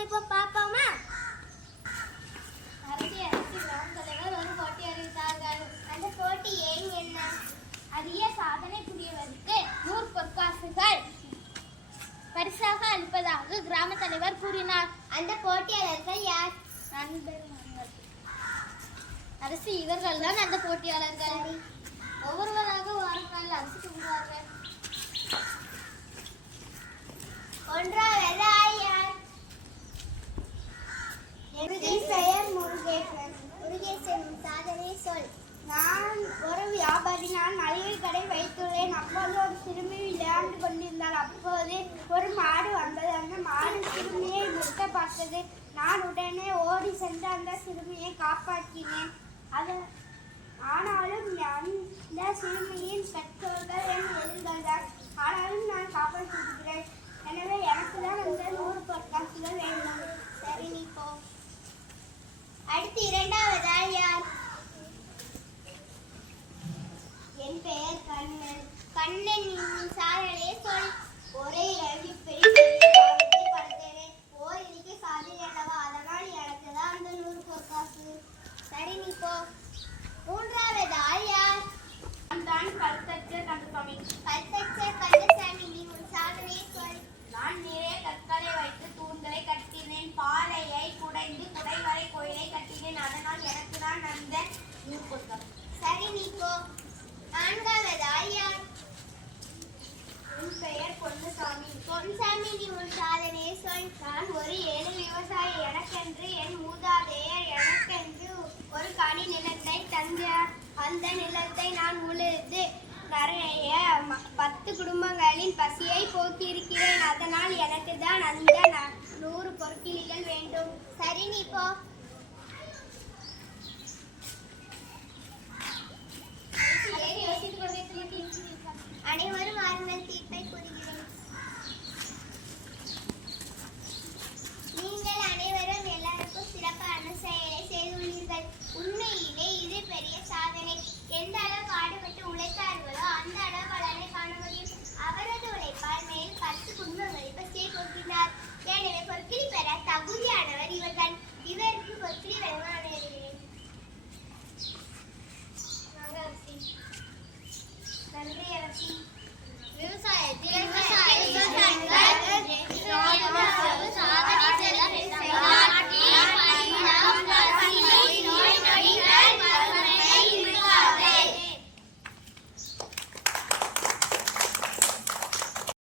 நாம இப்ப பார்ப்போமா? கிராம தலைவர் ஒரு போட்டி அறிவித்தார்கள். அந்த போட்டி ஏன் என்ன? அரிய சாதனை புரியவருக்கு 100 பொற்காசுகள் பரிசாக அளிப்பதாக கிராம தலைவர் கூறினார். அந்த போட்டியாளர்கள் யார்? அரசு இவர்கள் தான் அந்த போட்டியாளர்கள். ஒவ்வொருவராக வாருங்கள், அரசு கூறுவார்கள். ஒன்றாவது யார்? என்னுடைய பெயர் முருகேசன். முருகேசன், சாதனை சொல். நான் ஒரு வியாபாரி. நான் மளிகை கடை வைத்துள்ளேன். அப்போது ஒரு சிறுமி விளையாண்டு கொண்டிருந்தாள். அப்போது ஒரு மாடு வந்தது. அந்த மாடு சிறுமியை நிறுத்த பார்த்தது. நான் உடனே ஓடி சென்று அந்த சிறுமியை காப்பாற்றினேன். ஆனாலும் அந்த சிறுமியின் பெற்றோர்கள் என் எதிர்கொண்டார். ஆனாலும் நான் காப்பாற்றிருக்கிறேன். எனவே எனக்கு தான் அந்த 100 பொற்காசுகள் வேண்டும். சரி, நீ போ. அடுத்து இரண்டாவது யார்? என் பெயர் கண்ணன். கண்ணன், சாதனையை சொல். ஒரே இரவில் பெரிய படுத்தேன். ஓர் இன்னைக்கு சாதனை அல்லவா, அதனால் எனக்கு தான் அந்த 100 பொற்காசு. சரி, நீ போ. மூன்றாவது யார்? நான் தான் கல்தச்சர் கந்தசாமி. கல்தச்சர் கந்தசாமி, நீ உன் சாதனையை சொல். நான் நிறைய கற்களை வைத்து தூண்களை கட்டினேன். பாறையை குடைந்து குடைவரை கோயிலை கட்டினேன். அதனால் எனக்கு தான் அந்த 100 பொற்காசு. சரி, நீ போ. நான்காவது யார்? என் பெயர் பொன்னுசாமி. பொன்சாமி, நீ உன் சாதனையை சொல். நான் ஒரு ஏழை விவசாயி. எனக்கென்று என் மூதாதையர் எனக்கென்று ஒரு காணி நிலத்தை தந்தார். அந்த நிலத்தை நான் உழுது நிறைய 10 குடும்பங்களின் பசியை போக்கியிருக்கிறேன். அதனால் எனக்கு தான் அந்த 100 பொற்கிளிகள் வேண்டும். சரி, நீ போ. யோசித்துக் கொண்டே அனைவரும் வாருங்கள், தீர்ப்பை கூறி